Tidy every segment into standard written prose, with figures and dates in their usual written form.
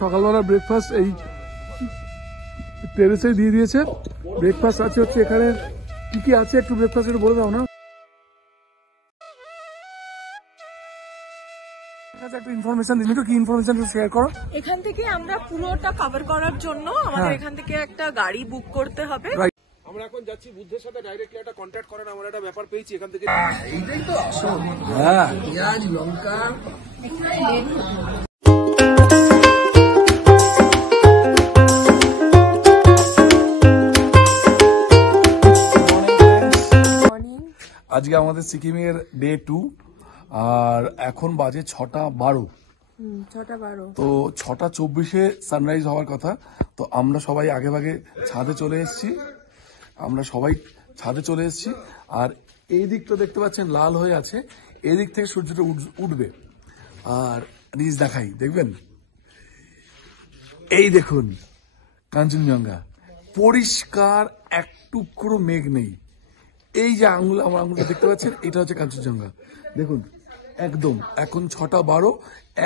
সকালবেলা ব্রেকফাস্ট এই টেরেসে দিয়ে দিয়েছে। ব্রেকফাস্ট আছে হচ্ছে এখানে কি কি আছে একটু ব্রেকফাস্ট বলে দাও না। একটা ইনফরমেশন দিন তো, কি ইনফরমেশন শেয়ার করো। এখান থেকে আমরা পুরোটা কভার করার জন্য আমাদের এখান থেকে একটা গাড়ি বুক করতে হবে। আমরা এখন যাচ্ছি বুদ্ধের সাথে ডাইরেক্টলি একটা কন্ট্যাক্ট করেন, আমরা একটা ব্যাপার পেয়েছি এখান থেকে। এইটাই তো হ্যাঁ, পেঁয়াজ লঙ্কা। আজকে আমাদের সিকিমের ডে 2 আর এখন বাজে 6:12। তো 6:24 সানরাইজ হওয়ার কথা। তো আমরা সবাই আগে ভাগে ছাদে চলে এসেছি, আর এই দিকটা দেখতে পাচ্ছেন লাল হয়ে আছে, এই দিক থেকে সূর্যটা উঠবে। আর নিচ দেখাই, দেখবেন এই দেখুন কাঞ্চনজঙ্ঘা, পরিষ্কার, এক টুকরো মেঘ নেই। এই যে আমার আঙুলটা দেখতে পাচ্ছেন, এটা হচ্ছে কাঞ্চনজঙ্ঘা। দেখুন একদম এখন 6:12,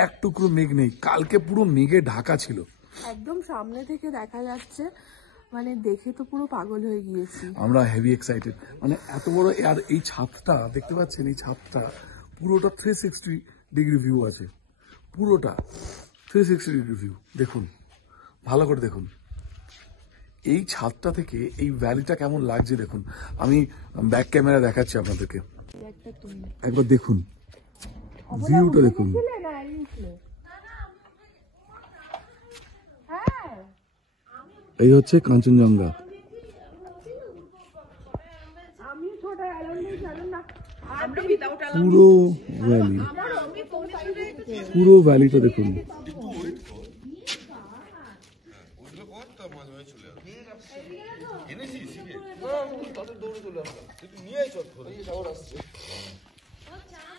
এক টুকরো মেঘ নেই। কালকে পুরো মেঘে ঢাকা ছিল, একদম সামনে থেকে দেখা যাচ্ছে, মানে দেখে তো পুরো পাগল হয়ে গিয়েছি আমরা। হেভি এক্সাইটেড, মানে এত বড়। আর এই ছাদটা দেখতে পাচ্ছেন, এই ছাদটা পুরোটা 360 ডিগ্রি ভিউ আছে, পুরোটা 360 ডিগ্রি ভিউ। দেখুন ভালো করে দেখুন এই ছাদটা থেকে এই ভ্যালিটা কেমন লাগছে দেখুন। আমি ব্যাক ক্যামেরা দেখাচ্ছি আপনাদেরকে, একবার দেখুন ভিউটা দেখুন। এই হচ্ছে কাঞ্চনজঙ্ঘা, পুরো ভ্যালিটা দেখুন।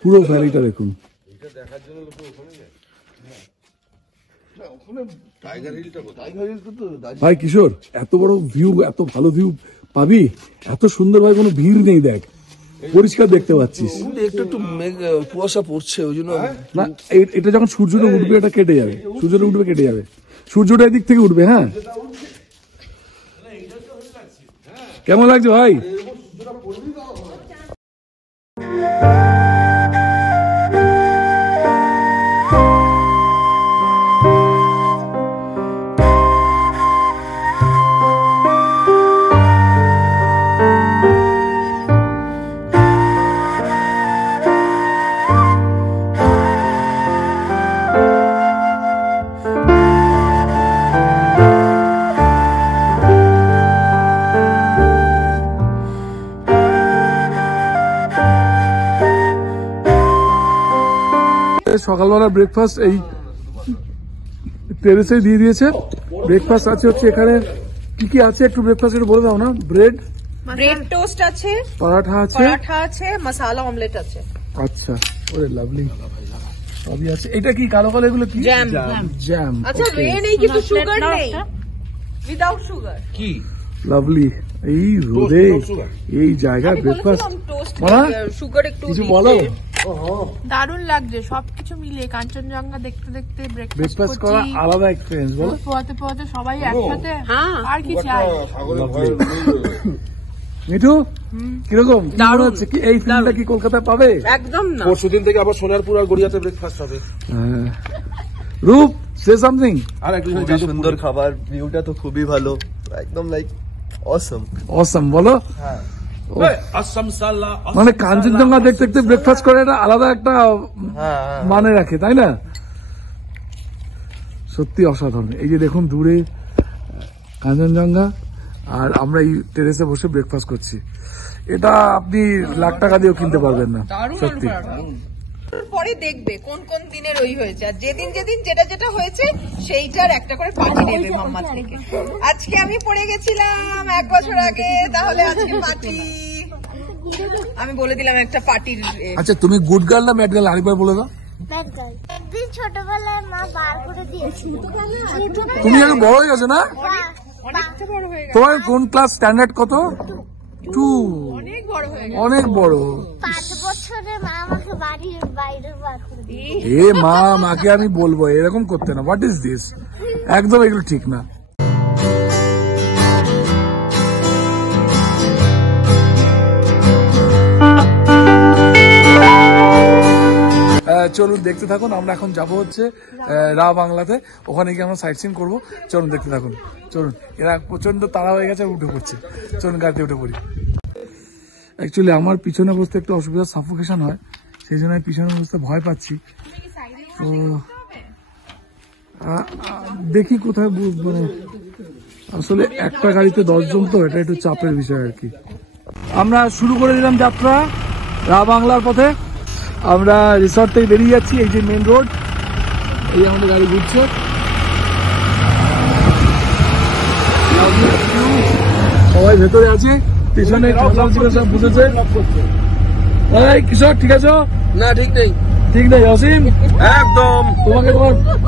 পুরো ভ্যালিটা দেখুন। ভাই কিশোর, এত বড় ভিউ, এত ভালো ভিউ পাবি, এত সুন্দর ভাই, কোনো ভিড় নেই, দেখ পরিষ্কার দেখতে পাচ্ছিস। একটু একটু মেঘ কুয়াশা পড়ছে, ওই জন্য না, এটা যখন সূর্যটা উঠবে এটা কেটে যাবে, সূর্যটা উঠবে কেটে যাবে, সূর্যটা এদিক থেকে উঠবে। হ্যাঁ, কেমন লাগছে ভাই? সকালবেলা ব্রেকফাস্ট এই টেরেসে দিয়ে দিয়েছে। ব্রেকফাস্ট আছে হচ্ছে এখানে কি কি আছে একটু ব্রেকফাস্ট বলে দাও না। ব্রেড টোস্ট আছে, পরাঠা আছে, মশালা অমলেট আছে। আচ্ছা, ওরে লাভলি, সবই আছে। এটা কি কালো কালো, এগুলো কি? জ্যাম। আচ্ছা, রে নেই কিন্তু সুগার নেই, উইদাউট সুগার। কি লাভলি, এই রোদে এই জায়গায় ব্রেকফাস্ট, সুগার একটু কিছু বলো। দারুণ লাগছে সবকিছু মিলে। কাঞ্চনজঙ্ঘা দেখতে দেখতে ব্রেকফাস্ট করা আলাদা এক্সপেরিয়েন্স, বলো। পোয়াতে সবাই একসাথে, আর কি চাই। মিঠু কিরকম মনে হচ্ছে, কি এই ফিল্মটা কি কলকাতায় পাবে? একদম না, পরশুদিন থেকে আবার সোনারপুর আর গড়িয়াতে ব্রেকফাস্ট হবে। রূপ, সে সামথিং। আর একটু সুন্দর খাবার, ভিউটা তো খুবই ভালো, একদম লাইক অসম বলো। মানে কাঞ্চনজঙ্ঘা দেখতে দেখতে ব্রেকফাস্ট করে, এটা আলাদা একটা মানে রাখে, তাই না? সত্যি অসাধারণ। এই যে দেখুন দূরে কাঞ্চনজঙ্ঘা, আর আমরা এই টেরেসে বসে ব্রেকফাস্ট করছি। এটা আপনি লাখ টাকা দিয়েও কিনতে পারবেন না, সত্যি। পরে দেখবে কোন কোন দিনের ওই হয়েছে, আর যেদিন যেদিন যেটা হয়েছে সেইটার একটা করে পার্টি নেবে মাম্মা থেকে। আজকে আমি পড়ে গেছিলাম 1 বছর আগে, তাহলে আজকে পার্টি। আমি বলে দিলাম একটা পার্টির। আচ্ছা, তুমি গুড গার্ল না ব্যাড গার্ল আরেকবার বলে দাও। একদিন ছোটবেলায় মা বার করে দিয়েছে। তুমি এখন বড় হয়ে গেছো না? অনেকটা বড় হয়ে গেছে। তোমার কোন ক্লাস, স্ট্যান্ডার্ড কত? 2। অনেক বড় হয়ে গেছে, অনেক বড়। 5 বছরে মা আমাকে বাড়ির বাইরে বার করে দিয়েছে। এ মা, মাকে আমি বলবো এরকম করতে না। What is this? একদম এগুলো ঠিক না। চলুন দেখতে থাকুন। আমরা এখন যাব হচ্ছে রা বাংলাতে, ওখানে গিয়ে আমরা সাইট সিন করবো। চলুন দেখতে থাকুন, চলুন। এরা প্রচন্ড তাড়া হয়ে গেছে, উঠে পড়ছে। চলুন গাড়িতে উঠে পড়ি। অ্যাকচুয়ালি আমার পিছনে বসতে একটু অসুবিধা, সাফোকেশন হয়, সেই জন্য পিছনে বসতে ভয় পাচ্ছি। তো দেখি কোথায় মানে আসলে একটা গাড়িতে 10 জন, তো এটা একটু চাপের বিষয় আর কি। আমরা শুরু করে দিলাম যাত্রা রা বাংলার পথে। আমরা রিসর্ট থেকে বেরিয়ে যাচ্ছি। এই যে মেন রোড, এই আমাদের গাড়ি ঘুরছে। সবাই ভেতরে আছে, পেছনে সব বুঝেছে। কিশোর ঠিক আছে? না ঠিক নেই, ঠিক নেই অসীম, একদম। তোমাকে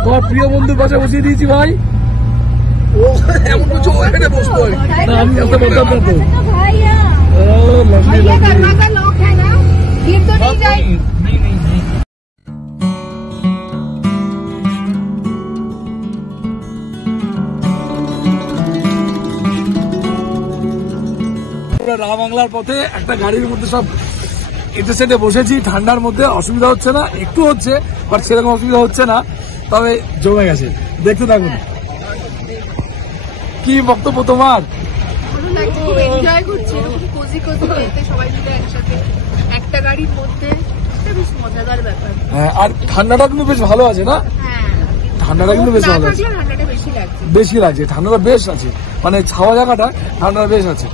তোমার প্রিয় বন্ধুর পাশে বসিয়ে দিয়েছি ভাই। এমন কিছু ওখানে বসবো আর কি। না, আমি বলতে বলতাম না তো। ভাইয়া লাভলি লাভলি। दरवाजा लॉक है ना, गिर तो नहीं जाए। রা বাংলার পথে একটা গাড়ির মধ্যে সব এতে সেটে বসেছি। ঠান্ডার মধ্যে অসুবিধা হচ্ছে না, একটু হচ্ছে, বাট সেরকম অসুবিধা হচ্ছে না, তবে জমে গেছে। দেখতে থাকুন। কি বক্তব্য তোমার? ভালো লাগছে, খুব এনজয় করছি এরকম কোজি কোজি হতে সবাই মিলে একসাথে একটা গাড়ির মধ্যে। এটা বেশ মজাদার ব্যাপার। হ্যাঁ, আর ঠান্ডাটা কিন্তু বেশ ভালো আছে না? হ্যাঁ, ঠান্ডাটা কিন্তু বেশ ভালো আছে, ঠান্ডাটা বেশি লাগছে। বেশি লাগছে। ঠান্ডাটা বেশ আছে, মানে ছাওয়া জায়গাটা ঠান্ডাটা বেশ আছে।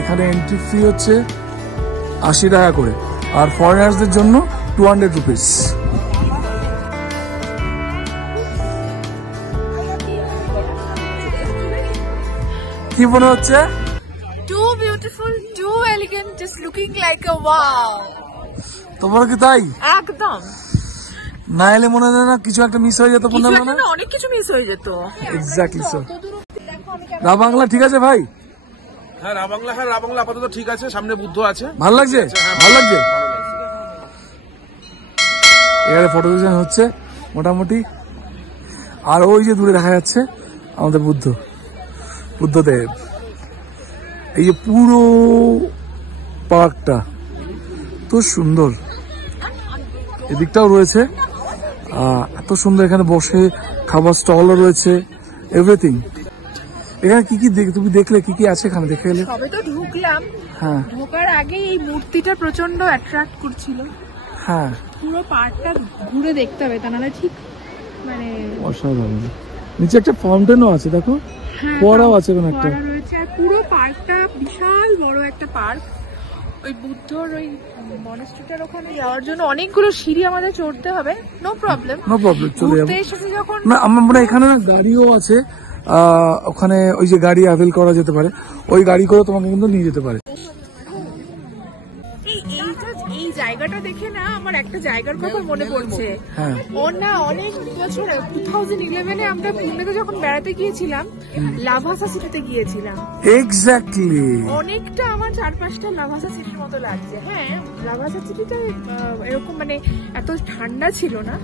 এখানে এন্ট্রি ফি হচ্ছে 80 টাকা করে, আর ফরেনার্সদের জন্য 200 রুপিস। কি মনে হচ্ছে? Too beautiful, too elegant, just looking like a wow. তোমার কি তাই? একদম। না এলে মনে হয় না কিছু একটা মিস হয়ে যেত, মনে হলো না? অনেক কিছু মিস হয়ে যেত। Exactly so. রা বাংলা ঠিক আছে ভাই? হ্যাঁ রা বাংলা আপাতত ঠিক আছে। সামনে বুদ্ধ আছে, ভালো লাগছে, ভালো লাগছে। এখানে ফটো সেশন হচ্ছে মোটামুটি। আর ওই যে দূরে দেখা যাচ্ছে আমাদের বুদ্ধদেব। এই যে পুরো পার্কটা তো সুন্দর, এদিকটাও রয়েছে এত সুন্দর। এখানে বসে খাবার স্টলও রয়েছে, এভরিথিং। এখানে কি কি তুমি দেখলে, কি কি আছে এখানে? দেখে এলে? সবে তো ঢুকলাম, হ্যাঁ, ঢোকার আগে এই মূর্তিটা প্রচন্ড অ্যাট্রাক্ট করছিল। হ্যাঁ, পুরো পার্কটা ঘুরে দেখতে হবে, তা নাহলে ঠিক মানে অসাধারণ। নিচে একটা ফাউন্টেনও আছে, দেখো, ফোয়ারাও আছে কোন একটা। ফোয়ারা রয়েছে, আর পুরো পার্কটা বিশাল বড় একটা পার্ক। ওই বুদ্ধর ওই মনাস্ট্রিটার ওখানে যাওয়ার জন্য অনেকগুলো সিঁড়ি আমাদের চড়তে হবে। নো প্রবলেম, চলে যাবো। এসেছি যখন। না, আমরা এখানে না গাড়িও আছে, ওখানে ওই যে গাড়ি অ্যাভেল করা যেতে পারে, ওই গাড়ি করে তোমাকে কিন্তু নিয়ে যেতে পারে। এই জায়গাটা দেখে না আমার একটা জায়গার কথা মনে পড়ছে। হ্যাঁ, ওর না অনেক বছর 2011-এ আমরা পুনেতে যখন বেড়াতে গিয়েছিলাম, লাভাসা সিটিতে গিয়েছিলাম। এক্স্যাক্টলি। অনেকটা আমার চারপাশটা লাভাসা সিটির মতো লাগছে। হ্যাঁ, লাভাসা সিটিতে এরকম মানে এত ঠান্ডা ছিল না,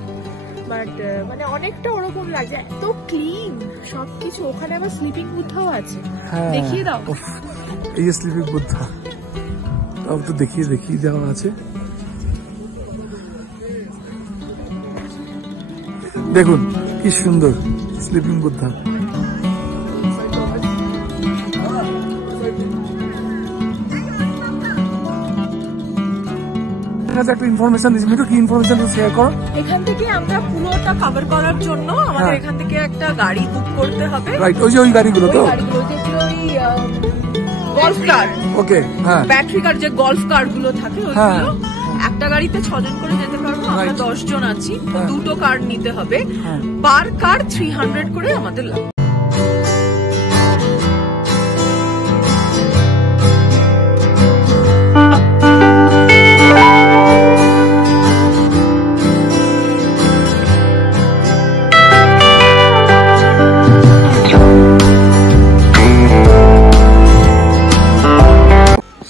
বাট মানে অনেকটা ওরকম লাগছে, এত ক্লিন সবকিছু। ওখানে আবার স্লিপিং বুদ্ধাও আছে, দেখিয়ে দাও। এই যে স্লিপিং বুদ্ধা, তো দেখিয়ে দেওয়া আছে। দেখুন কি সুন্দর স্লিপিং বুদ্ধা। আপনার কাছে একটা ইনফরমেশন দিচ্ছি, একটু কি ইনফরমেশন শেয়ার করো। এখান থেকে আমরা পুরোটা কভার করার জন্য আমাদের এখান থেকে একটা গাড়ি বুক করতে হবে। রাইট, ওই যে ওই গাড়িগুলো তো, গলফ কার, ওকে, হ্যাঁ, ব্যাটারি কার, যে গলফ কার গুলো থাকে ওইগুলো। একটা গাড়িতে 6 জন করে যেতে পারবো, আমরা 10 জন আছি, তো দুটো কার নিতে হবে, পার কার 300 করে আমাদের লাগবে।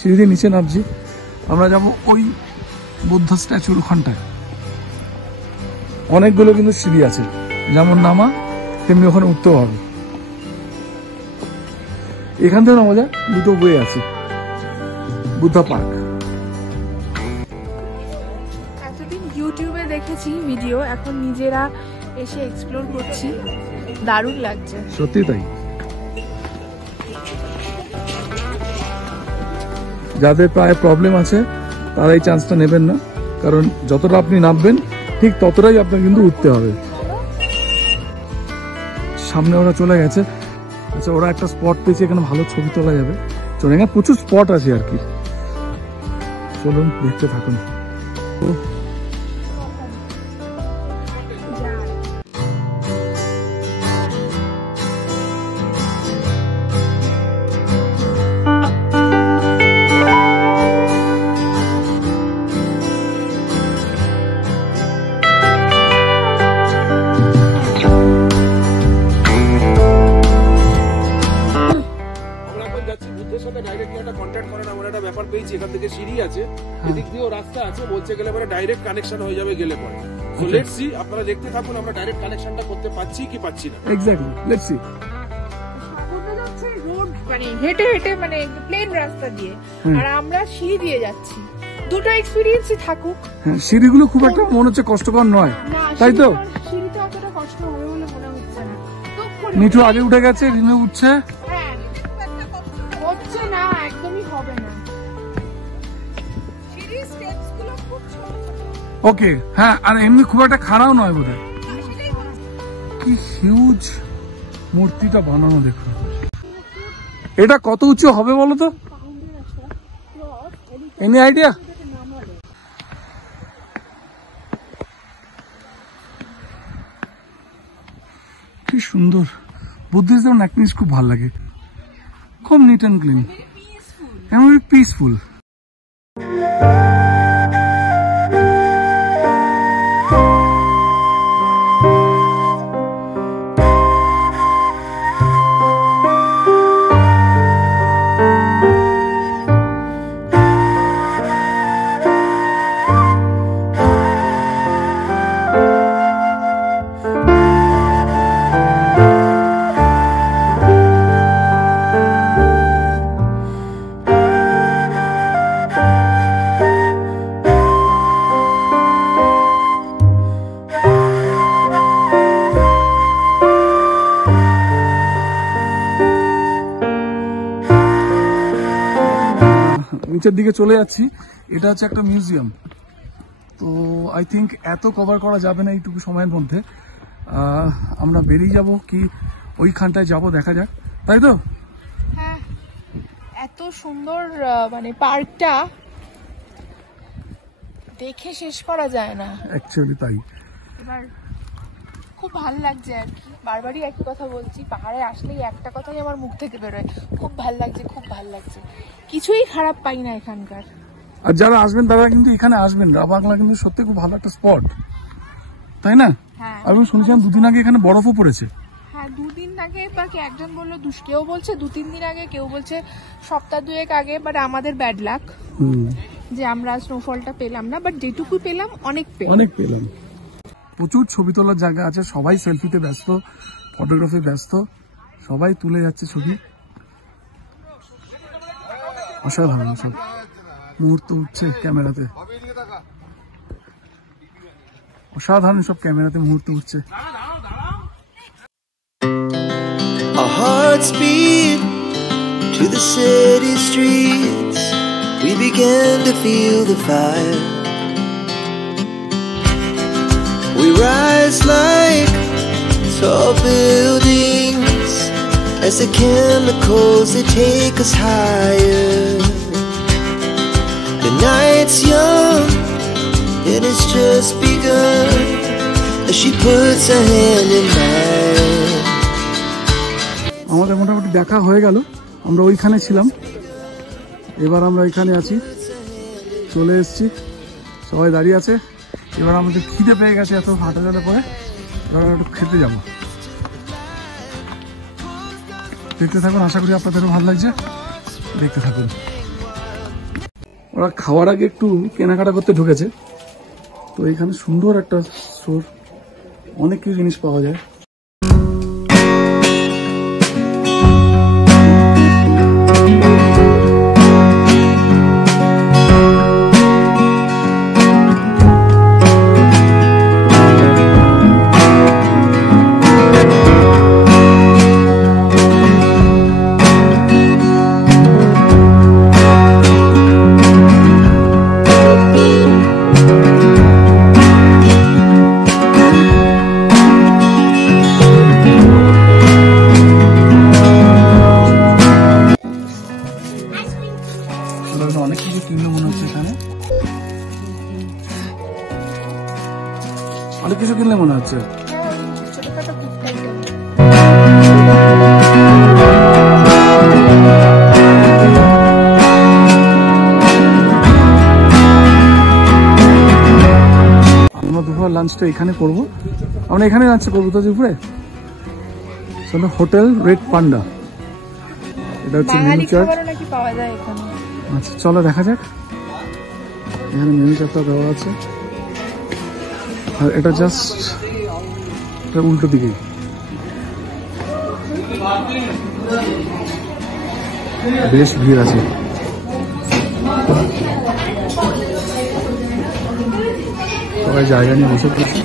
সিঁড়ি দিয়ে নিচে নামছি, আমরা যাবো ওই বুদ্ধ স্ট্যাচুর ওখানটায়। অনেকগুলো কিন্তু সিঁড়ি আছে, যেমন নামা তেমনি ওখানে উঠতেও হবে। এখান থেকে নামা যায়, দুটো ওয়ে আছে, বুদ্ধা পার্ক। এতদিন ইউটিউবে দেখেছি ভিডিও, এখন নিজেরা এসে এক্সপ্লোর করছি, দারুণ লাগছে। সত্যি তাই, যাদের প্রায় প্রবলেম আছে তারা এই চান্সটা নেবেন না, কারণ যতটা আপনি নামবেন ঠিক ততটাই আপনার কিন্তু উঠতে হবে। সামনে ওরা চলে গেছে, আচ্ছা ওরা একটা স্পট পেয়েছে, এখানে ভালো ছবি তোলা যাবে। চলে এখানে প্রচুর স্পট আছে আর কি, চলুন দেখতে থাকুন। পেয়েছি, এখান থেকে সিঁড়ি আছে, এদিক দিয়েও রাস্তা আছে, বলছে গেলে পরে ডাইরেক্ট কানেকশন হয়ে যাবে গেলে পরে। সো লেটস সি, আপনারা দেখতে থাকুন আমরা ডাইরেক্ট কানেকশনটা করতে পারছি কি পাচ্ছি না। Exactly, let's see. রোড মানে হেঁটে হেঁটে মানে প্লেন রাস্তা দিয়ে, আর আমরা সিঁড়ি দিয়ে যাচ্ছি। দুটো এক্সপেরিয়েন্সই থাকুক। হ্যাঁ, সিঁড়িগুলো খুব একটা মনে হচ্ছে কষ্টকর নয়, তাই তো? সিঁড়িতে অতটা কষ্ট হবে বলে মনে হচ্ছে না। নিচু আগে উঠে গেছে, রিমে উঠছে, হচ্ছে না, একদমই হবে না। ওকে, হ্যাঁ, আর এমনি খুব একটা খারাপ নয় বোধহয়। কি হিউজ মূর্তিটা বানানো, দেখো এটা কত উঁচু হবে বলো তো, এনি আইডিয়া? কি সুন্দর, বুদ্ধিজম এক জিনিস খুব ভালো লাগে, খুব নিট অ্যান্ড ক্লিন, এমন পিসফুল। নিচের দিকে চলে যাচ্ছি, এটা হচ্ছে একটা মিউজিয়াম। তো আই থিঙ্ক এত কভার করা যাবে না এইটুকু সময়ের মধ্যে, আমরা বেরিয়ে যাব কি ওইখানটায় যাব, দেখা যাক, তাই তো? হ্যাঁ, এত সুন্দর মানে পার্কটা দেখে শেষ করা যায় না অ্যাকচুয়ালি তাই। এবার খুব ভালো লাগছে আর কি, বারবারই একই কথা বলছি, পাহাড়ে আসলেই একটা কথাই আমার মুখ থেকে বেরোয়, খুব ভালো লাগছে, খুব ভালো লাগছে, কিছুই খারাপ পাই না এখানকার। আর যারা আসবেন তারা কিন্তু এখানে আসবেন, রাবাংলা কিন্তু সত্যি খুব ভালো একটা স্পট, তাই না? হ্যাঁ, আমি শুনছিলাম দুদিন আগে এখানে বরফও পড়েছে। হ্যাঁ, দুদিন আগে বা একজন বললো কেউ বলছে 2-3 দিন আগে, কেউ বলছে সপ্তাহ 2 আগে, বাট আমাদের ব্যাড লাক যে আমরা স্নোফলটা পেলাম না, বাট যেটুকু পেলাম অনেক পেলাম। প্রচুর ছবি তোলার জায়গা আছে, সবাই সেলফিতে ব্যস্ত, ফটোগ্রাফি ব্যস্ত, সবাই তুলে যাচ্ছে ছবি। অসাধারণ সব মুহূর্ত উঠছে ক্যামেরাতে, অসাধারণ সব ক্যামেরাতে মুহূর্ত উঠছে। Our hearts beat to the city streets. We began to feel the fire. We rise like tall buildings as the chemicals they take us higher. The night's young and it's just begun as she puts her hand in mine. আমাদের মোটামুটি দেখা হয়ে গেল, আমরা ওইখানে ছিলাম, এবার আমরা এখানে আছি, চলে এসেছি, সবাই দাঁড়িয়ে আছে। এবার আমাদের খিদে পেয়ে গেছে এত হাঁটা চলা পরে, এবার একটু খেতে যাবো। দেখতে থাকুন, আশা করি আপনাদেরও ভালো লাগছে, দেখতে থাকুন। ওরা খাওয়ার আগে একটু কেনাকাটা করতে ঢুকেছে, তো এখানে সুন্দর একটা স্টোর, অনেক কিছু জিনিস পাওয়া যায়। অনেক কিছু কিনলো মনে হচ্ছে, এখানে অনেক কিছু কিনলে মনে হচ্ছে। ছোটখাটো gift item। আমরা দুপুর লাঞ্চটা এখানে করবো, আমরা এখানে লাঞ্চ করবো তো দুপুরে। চলো, হোটেল রেড পান্ডা, এটা হচ্ছে বাঙালি মেনু চার্ট। খাবারও নাকি পাওয়া যায় এখানে। আচ্ছা চলো দেখা যাক, এখানে মেনু চার্টটা দেওয়া আছে, আর এটা জাস্ট উল্টো দিকেই। বেশ ভিড় আছে। সবাই জায়গা নিয়ে বসে পড়ছে।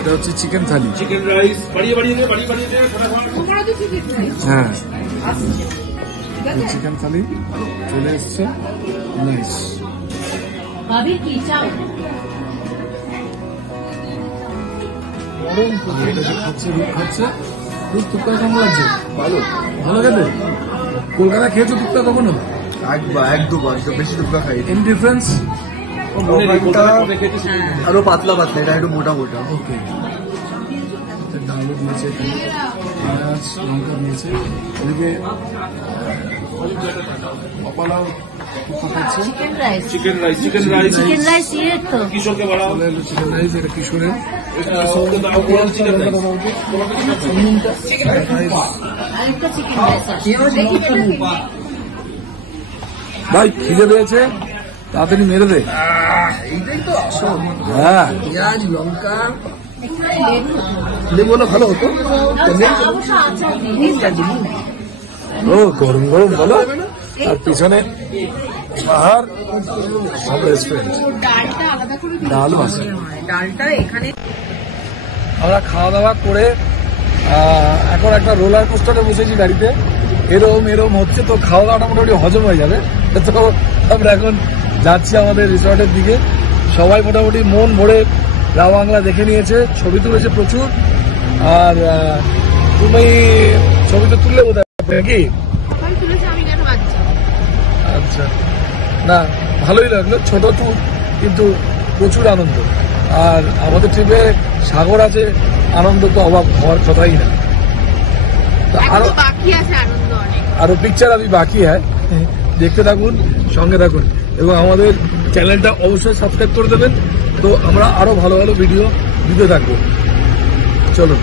এটা হচ্ছে চিকেন থালি। চিকেন রাইস বাড়িয়ে বাড়িয়ে দে, বাড়িয়ে বাড়িয়ে দে, হ্যাঁ, চিকেন থালি চলে এসছে। নাইস। টুকটা কেমন লাগছে? ভালো, ভালো খেতে। কলকাতা খেয়েছো টুকটা কখনো? একবার এক দুবার, তো বেশি টুকরা খাই। ইন ডিফারেন্স আরো পাতলা পাতলা, এটা একটু মোটা মোটা। ওকে, ডালও দিয়েছে, এখানে পেঁয়াজ লঙ্কা দিয়েছে, এদিকে কপালাও খাচ্ছে। চিকেন রাইস, চিকেন রাইস কিশোরকে বাড়াও। চিকেন রাইস, এটা কিশোরের। চিকেন রাইস ভাই খিদে পেয়েছে, তাড়াতাড়ি মেরে দে। হ্যাঁ, পেঁয়াজ লঙ্কা লেবু হলে ভালো হতো। ও গরম গরম বলো, আর পিছনে পাহাড়, সব রেস্টুরেন্ট, ডাল আছে। ডালটা এখানে আমরা খাওয়া দাওয়া করে এখন একটা রোলার কোস্টারে বসেছি গাড়িতে, এরম হচ্ছে, তো খাওয়া দাওয়াটা মোটামুটি হজম হয়ে যাবে। তো আমরা এখন যাচ্ছি আমাদের রিসর্টের দিকে। সবাই মোটামুটি মন ভরে রাও বাংলা দেখে নিয়েছে, ছবি তুলেছে প্রচুর। আর তুমি ছবি তো তুললে বোধ হয় কি? আচ্ছা, না ভালোই লাগলো, ছোট ট্যুর কিন্তু প্রচুর আনন্দ। আর আমাদের ট্রিপে সাগর আছে, আনন্দ তো অবাক হওয়ার কথাই না। আরো বাকি আছে আনন্দ অনেক, আরো পিকচার আমি বাকি হ্যাঁ, দেখতে থাকুন, সঙ্গে থাকুন, এবং আমাদের চ্যানেলটা অবশ্যই সাবস্ক্রাইব করে দেবেন। তো আমরা আরো ভালো ভালো ভিডিও দিতে থাকবো। চলো।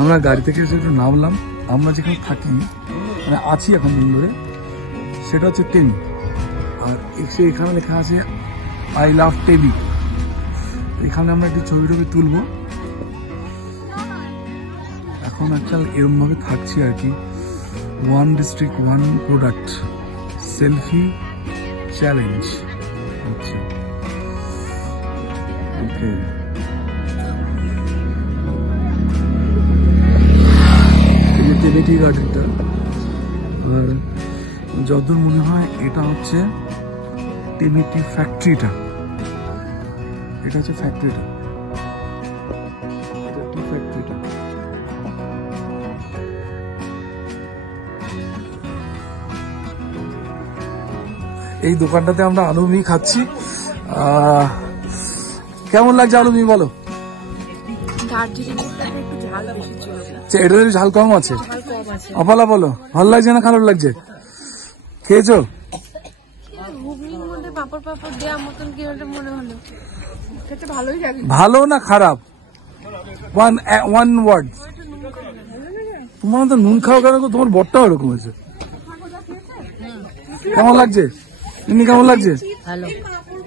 আমরা গাড়ি থেকে এসে একটু নামলাম। আমরা যেখানে থাকি, মানে আছি এখন দিন ধরে, সেটা হচ্ছে টেমি, আর এখানে লেখা আছে আই লাভ টেমি। এখানে আমরা একটু ছবি টবি তুলবো। এখন একটা এরম ভাবে থাকছি আর কি, one district one product selfie challenge. আচ্ছা ওকে, টেনেটি গার্ডেনটা। আর যতদূর মনে হয় এটা হচ্ছে টেনেটি ফ্যাক্টরিটা, এটা হচ্ছে ফ্যাক্টরিটা, এটা টি ফ্যাক্টরিটা। এই দোকানটাতে আমরা আলু মিহি খাচ্ছি। কেমন লাগছে আলু মিহি বলো? এটা ঝাল কম আছে। অপালা বলো, ভালো লাগছে না খারাপ লাগছে? খেয়েছো? ভালো না খারাপ? One word. তোমার তো নুন খাও কেন? তোমার বরটা ওরকম হয়েছে। কেমন লাগছে? এমনি কেমন লাগছে? ভালো,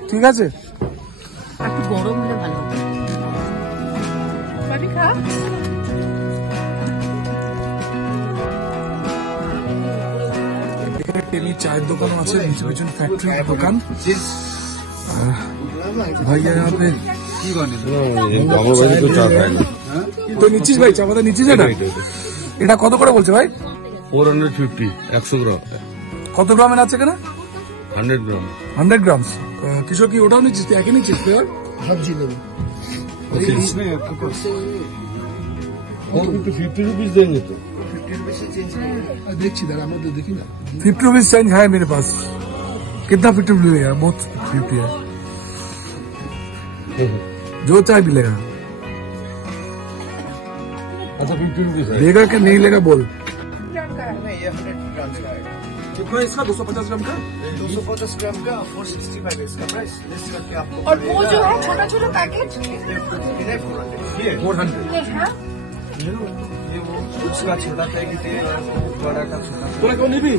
ঠিক আছে। একটু গরম হলে ভালো হতো। এখানে টেমি চায়ের দোকান আছে, নিচে পিছনে ফ্যাক্টরি দোকান। ভাইয়া यहाँ पे তো নিচ্ছিস ভাই? চা পাতা নিচ্ছিস? এটা কত করে বলছে ভাই? 450, 100 গ্রাম। কত গ্রামের আছে এখানে? 100 গ্রাম। 100 গ্রামস। কিশোর কি ওটাও নিচ্ছিস? তুই একই নিচ্ছিস? ভাবছি নেব। इसमें आपके पास 50 रुपीस देंगे तो 50 रुपीस से चेंज देखिए दादा, मैं तो देखी ना 50 रुपीस चेंज है मेरे पास। कितना 50 रुपीस मिलेगा? बहुत 50 है। जो चाय मिलेगा। अच्छा 50 रुपीस है। लेगा कि नहीं लेगा बोल। कितना इसका? 250 ग्राम का? 250 ग्राम का 465 है इसका प्राइस। लिस्ट करके आपको और वो जो है छोटा छोटा पैकेट, ये 400 ये वो उसका छोटा पैकेट है, बड़ा का छोटा। तोरा क्यों नहीं भी?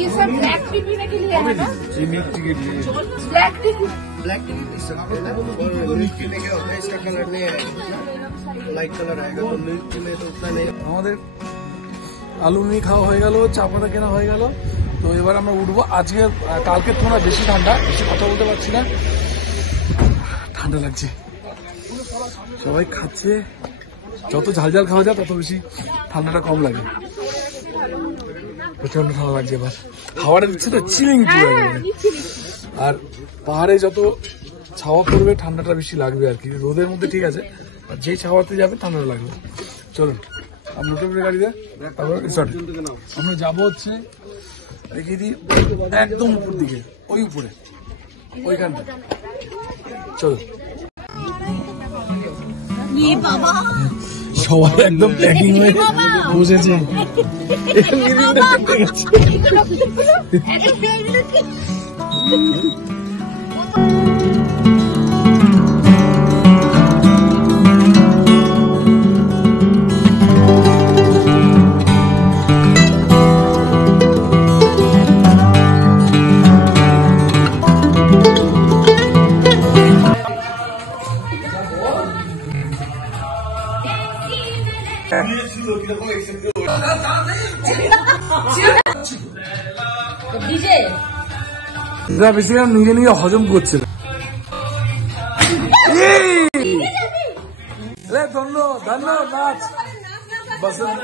ये सब ब्लैक टी पीने के लिए है ना? ये मिल्क टी के लिए। ब्लैक टी ब्लैक टी भी पी सकते हैं ना। और मिल्क टी में क्या होता है, इसका कलर नहीं आएगा, लाइट कलर आएगा। तो मिल्क टी में तो उतना नहीं। আমাদের আলু মিহি খাওয়া হয়ে গেল, চা পাতা কেনা হয়ে গেল। তো এবার আমরা উঠবো। আজকে কালকে তোমরা বেশি ঠান্ডা, বেশি কথা বলতে পারছি না, ঠান্ডা লাগছে। সবাই খাচ্ছে, যত ঝাল ঝাল খাওয়া যায় তত বেশি ঠান্ডাটা কম লাগে। প্রচন্ড ঠান্ডা লাগছে এবার, হাওয়াটা দিচ্ছে তো চিলিং পুরো। আর পাহাড়ে যত ছাওয়া পড়বে ঠান্ডাটা বেশি লাগবে আর কি। রোদের মধ্যে ঠিক আছে, আর যেই ছাওয়াতে যাবে ঠান্ডাটা লাগবে। চলুন আমরা উঠে গাড়িতে, তারপর আমরা যাবো হচ্ছে দেখিয়ে দিই একদম উপর দিকে, ওই উপরে ওইখানটা। চলো সবাই একদম প্যাকিং হয়ে বসেছে। বেশিরভাগ নিজে নিজে হজম করছে না। ধন্য ধন্য নাচ বসন্ত।